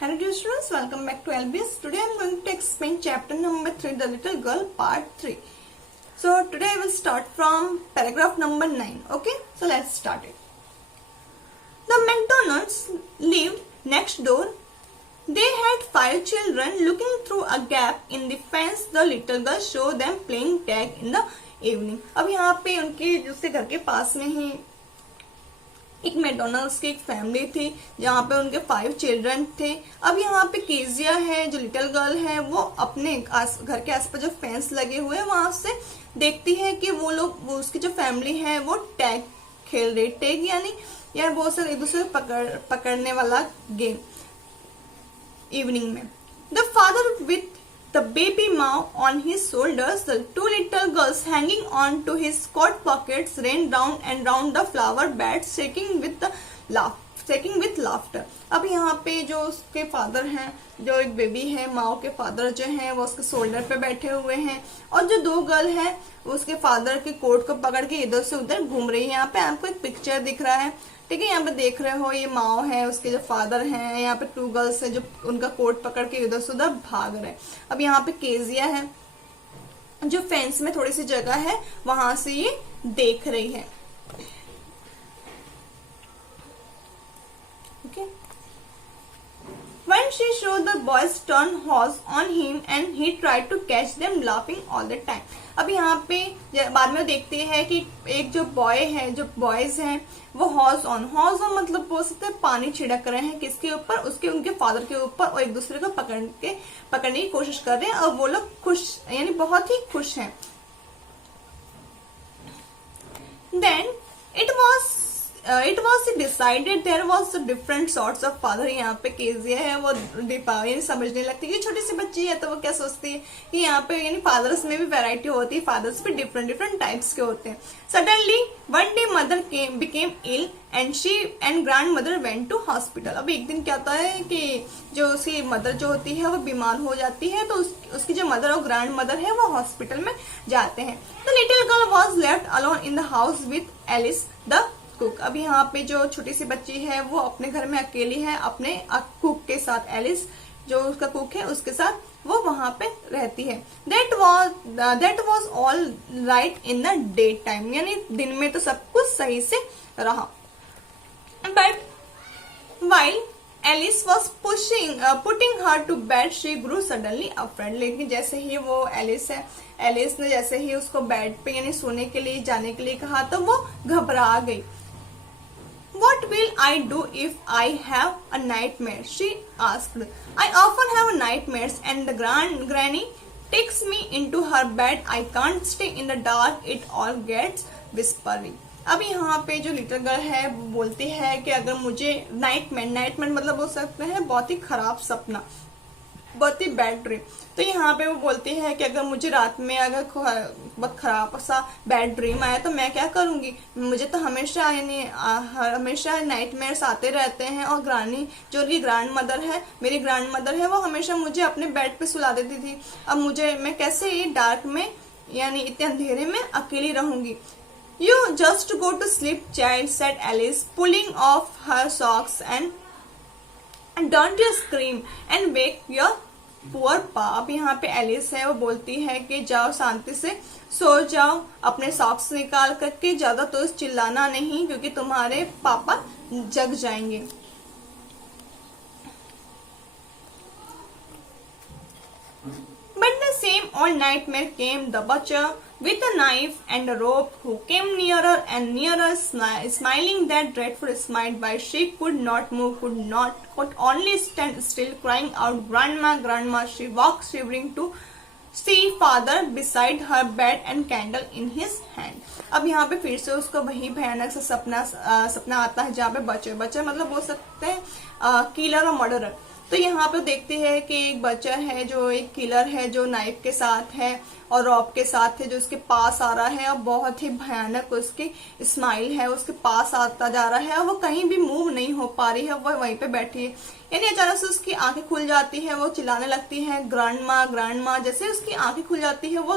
Hello dear students, welcome back to LBS. Today I am going to explain chapter number 3, The Little Girl, part 3. So today I will start from paragraph number 9. Okay, so let's start it. The McDonalds lived next door. They had 5 children. Looking through a gap in the fence, the little girl showed them playing tag in the evening. अब यहाँ पे उनके दूसरे घर के पास में ही एक McDonald's की एक फैमिली थी जहाँ पे उनके 5 चिल्ड्रन थे। अब यहाँ पे केजिया है जो लिटिल गर्ल है, वो अपने घर के आसपास जो फेंस लगे हुए हैं वहां से देखती है कि वो लोग उसकी जो फैमिली है वो टैग खेल रही। टैग यानी यार बहुत सारे एक दूसरे को पकड़ने वाला गेम इवनिंग में। The father with the baby mouse on his shoulders, the 2 little girls hanging on to his coat pockets ran round and round the flower beds, shaking with laughter. अब यहाँ पे जो उसके फादर हैं, जो एक baby है, माओ के फादर जो हैं वो उसके शोल्डर पे बैठे हुए हैं और जो 2 गर्ल है उसके फादर के कोट को पकड़ के इधर से उधर घूम रही है। यहाँ पे आपको एक पिक्चर दिख रहा है, ठीक है। यहाँ पे देख रहे हो ये माओ है, उसके जो फादर हैं, यहाँ पे 2 गर्ल्स है जो उनका कोट पकड़ के इधर से उधर भाग रहे हैं। अब यहाँ पे केजिया है जो फेंस में थोड़ी सी जगह है वहां से ये देख रही है। Okay. When she saw the boys turn horse on him and he tried to catch them laughing all the time. अब यहाँ पे बाद में देखते हैं कि एक जो बॉय है, जो बॉयज हैं वो हॉर्स ऑन मतलब बोल सकते हैं पानी छिड़क रहे हैं किसके ऊपर, उसके उनके फादर के ऊपर, और एक दूसरे को पकड़ने की कोशिश कर रहे हैं और वो लोग खुश यानी बहुत ही खुश हैं। Then it was decided there was different sorts of father. यहाँ पे केजिया है वो यानी समझने लगती है कि छोटी सी बच्ची है तो वो क्या सोचती है कि यहाँ पे यानी फादर्स में भी वैरायटी होती है, फादर्स भी डिफरेंट टाइप्स के होते हैं। Suddenly one day mother became ill and she and grandmother went to hospital. अब एक दिन क्या होता है कि जो उसकी मदर जो होती है वो बीमार हो जाती है, तो उसकी जो मदर और ग्रैंड मदर है वो हॉस्पिटल में जाते हैं। The little girl was left alone in the house with Alice the cook. अब यहाँ पे जो छोटी सी बच्ची है वो अपने घर में अकेली है अपने कुक के साथ, एलिस जो उसका कुक है उसके साथ वो वहां पे रहती है। That was all right in the daytime, यानी दिन में तो सब कुछ सही से रहा। But while Alice was putting her to bed, she grew suddenly afraid. लेकिन जैसे ही वो एलिस ने जैसे ही उसको बेड पे यानी सोने के लिए जाने के लिए कहा तो वो घबरा गई। What will I do if I have a nightmare? She asked. I often have nightmares and the granny takes me into her bed. I can't stay in the dark. It all gets whispering. अब यहाँ पे जो little girl है वो बोलती है कि अगर मुझे नाइटमेयर मतलब हो सकते हैं बहुत ही खराब सपना, बहुत ही बैड ड्रीम। तो यहाँ पे वो बोलती है कि अगर मुझे रात में अगर बहुत खराब सा बैड ड्रीम आया तो मैं क्या करूंगी। मुझे तो हमेशा नाइटमेयर्स आते रहते हैं और ग्रानी जो उनकी मेरी ग्रैंड मदर है वो हमेशा मुझे अपने बेड पे सुला देती थी। अब मैं कैसे ये डार्क में यानी इतने अंधेरे में अकेली रहूंगी। You just go to sleep, child, said Alice, pulling off her socks and don't you scream and wake your poor pa. अब यहाँ पे एलिस है वो बोलती है कि जाओ शांति से सो जाओ, अपने सॉक्स निकाल करके, ज्यादा तो चिल्लाना नहीं क्योंकि तुम्हारे पापा जग जाएंगे। But the same old nightmare came. The butcher with a knife and a rope who came nearer and nearer, smiling that dreadful smile, but she could not move, could only stand still, crying out, "Grandma, Grandma!" She walked shivering to see father beside her bed and candle in his hand. अब यहाँ पे फिर से उसको वही भयानक सा सपना आता है जहाँ पे बच्चे मतलब बोल सकते हैं किलर और मर्डरर। तो यहाँ पे देखते हैं कि एक बच्चा है जो एक किलर है जो नाइफ के साथ है और रॉप के साथ है जो उसके पास आ रहा है और बहुत ही भयानक उसकी स्माइल है, उसके पास आता जा रहा है और वो कहीं भी मूव नहीं हो पा रही है, वो वहीं पे बैठी है। यानी अचानक से उसकी आंखें खुल जाती है, वो चिल्लाने लगती है ग्रैंडमा। जैसे उसकी आंखें खुल जाती है वो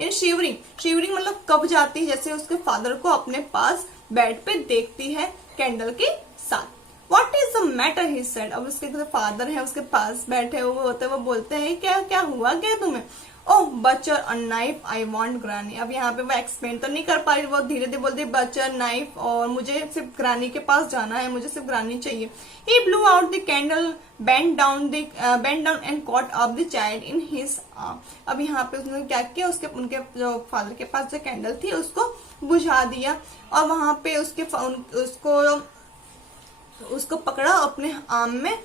यानी शिवरिंग मतलब कब जाती है, जैसे उसके फादर को अपने पास बेड पे देखती है कैंडल के साथ। What is the matter he said. अब उसके जो फादर है उसके पास बैठे हुए होते हैं, वो बोलते हैं क्या क्या हुआ क्या तुम्हें। ओह बचर अ नाइफ आई वांट ग्रानी। अब यहाँ पे वो एक्सप्लेन तो नहीं कर पा रही, वो धीरे धीरे बोलती है बचर नाइफ, और मुझे सिर्फ ग्रानी के पास जाना है, मुझे सिर्फ ग्रानी चाहिए। He blew out the candle, bend down and caught up the child in his arm. अब यहाँ पे उसने क्या किया, उसके उनके जो फादर के पास जो कैंडल थी उसको बुझा दिया, और वहां पे उसको पकड़ा अपने आर्म में,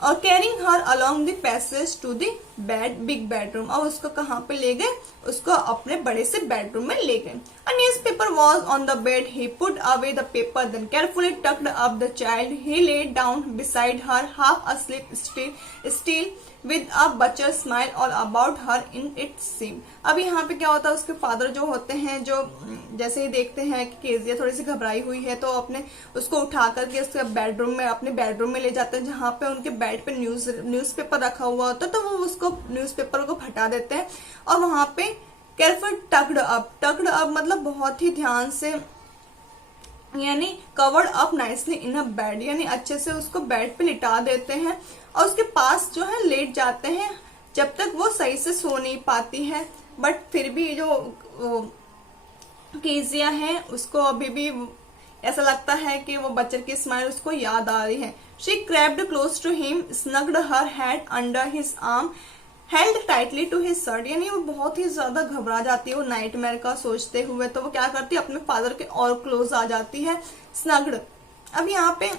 और carrying her along the passage to the big bedroom. और उसको कहाँ पे ले गए, उसको अपने बड़े से बेडरूम में ले गए। A newspaper was on the bed. He put away the paper, then carefully tucked up the child. He lay down beside her, half asleep, still with a butcher smile all about her in its seam. अब यहाँ पे क्या होता है, उसके father जो होते हैं, जो जैसे ही देखते हैं कि केजिया थोड़ी सी घबराई हुई है, तो अपने उसको उठा करके उसके बेडरूम में, अपने बेडरूम में ले जाते हैं, जहाँ पे उनके बेड पे न्यूज़पेपर रखा हुआ होता है। तो वो उसको न्यूज़पेपर को हटा देते हैं, और वहां पे केयरफुल टक्ड अप मतलब बहुत ही ध्यान से, यानी covered up nicely in a bed, यानी अच्छे से उसको बेड पे लिटा देते हैं, और उसके पास जो है लेट जाते हैं, जब तक वो सही से सो नहीं पाती है। बट फिर भी जो केजिया है उसको अभी भी ऐसा लगता है कि वो बच्चे की स्माइल उसको याद आ रही है। She crept close to him, snuggled her head under his arm, held tightly to his shirt. यानी वो बहुत ही ज्यादा घबरा जाती है वो नाइटमेयर का सोचते हुए, तो वो क्या करती है, अपने फादर के और क्लोज आ जाती है, स्नग्ड। अब यहाँ पे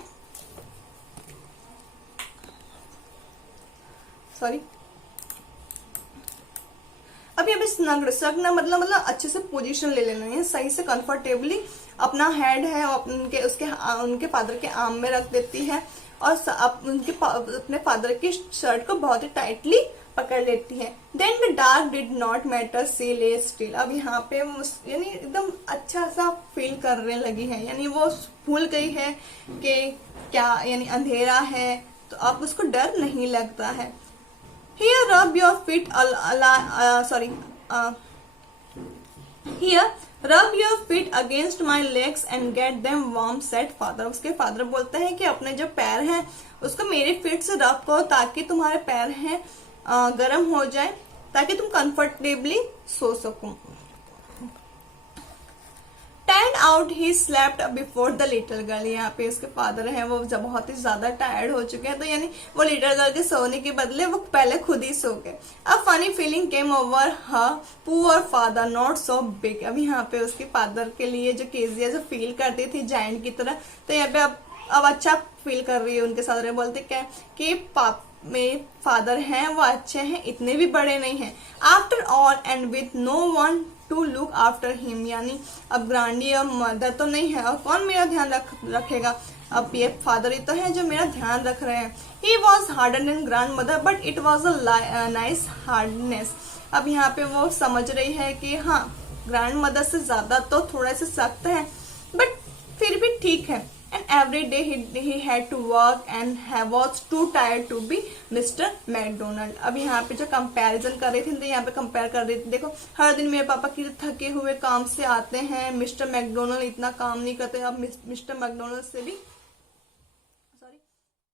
स्नग्ड मतलब अच्छे से पोजीशन ले लेना है, सही से कंफर्टेबली अपना हेड है उनके फादर के आर्म में रख देती है, और अपने फादर की शर्ट को बहुत ही टाइटली पकड़ लेती है। Then the dark did not matter, she lay still. अब यहाँ पे यानी एकदम अच्छा सा फील करने लगी है, यानी वो भूल गई है कि क्या यानी अंधेरा है, तो अब उसको डर नहीं लगता है। Here rub your feet Here rub your feet against my legs and get them warm, said father। उसके फादर बोलते हैं कि अपने जो पैर हैं उसको मेरे फीट से रब करो, ताकि तुम्हारे पैर हैं गर्म हो जाए, ताकि तुम कंफर्टेबली सो सको। Tired out he slept before the little girl. यहाँ पे उसके फादर हैं वो जब बहुत ही ज्यादा टायर्ड हो चुके हैं, तो यानी वो लिटिल गर्ल के सोने के बदले वो पहले खुद ही सो गए। अब funny feeling came over her poor father not so big. अब यहाँ पे उसके फादर के लिए जो केजिया जो फील करती थी जायंट की तरह, तो यहाँ पे अब अच्छा फील कर रही है उनके साथ। बोलते क्या कि मेरे फादर हैं वो अच्छे हैं, इतने भी बड़े नहीं हैं। After all and with no one to look after him, यानी अब ग्रांडी और मदर तो नहीं है, और कौन मेरा ध्यान रखेगा, अब ये फादर ही तो है जो मेरा ध्यान रख रहे हैं। He was harder than grand mother but it was a nice hardness. अब यहाँ पे वो समझ रही है कि हाँ ग्रैंड मदर से ज्यादा तो थोड़ा सा सख्त है, बट फिर भी ठीक है। And every day he had to work and was too tired to be Mr. McDonald। अब यहाँ पे जो कंपैरिजन कर रही थी, तो यहाँ पे कंपेयर कर रही थी, देखो हर दिन मेरे पापा की थके हुए काम से आते हैं, मिस्टर मैकडोनल्ड इतना काम नहीं करते, अब मिस्टर मैकडोनल्ड से भी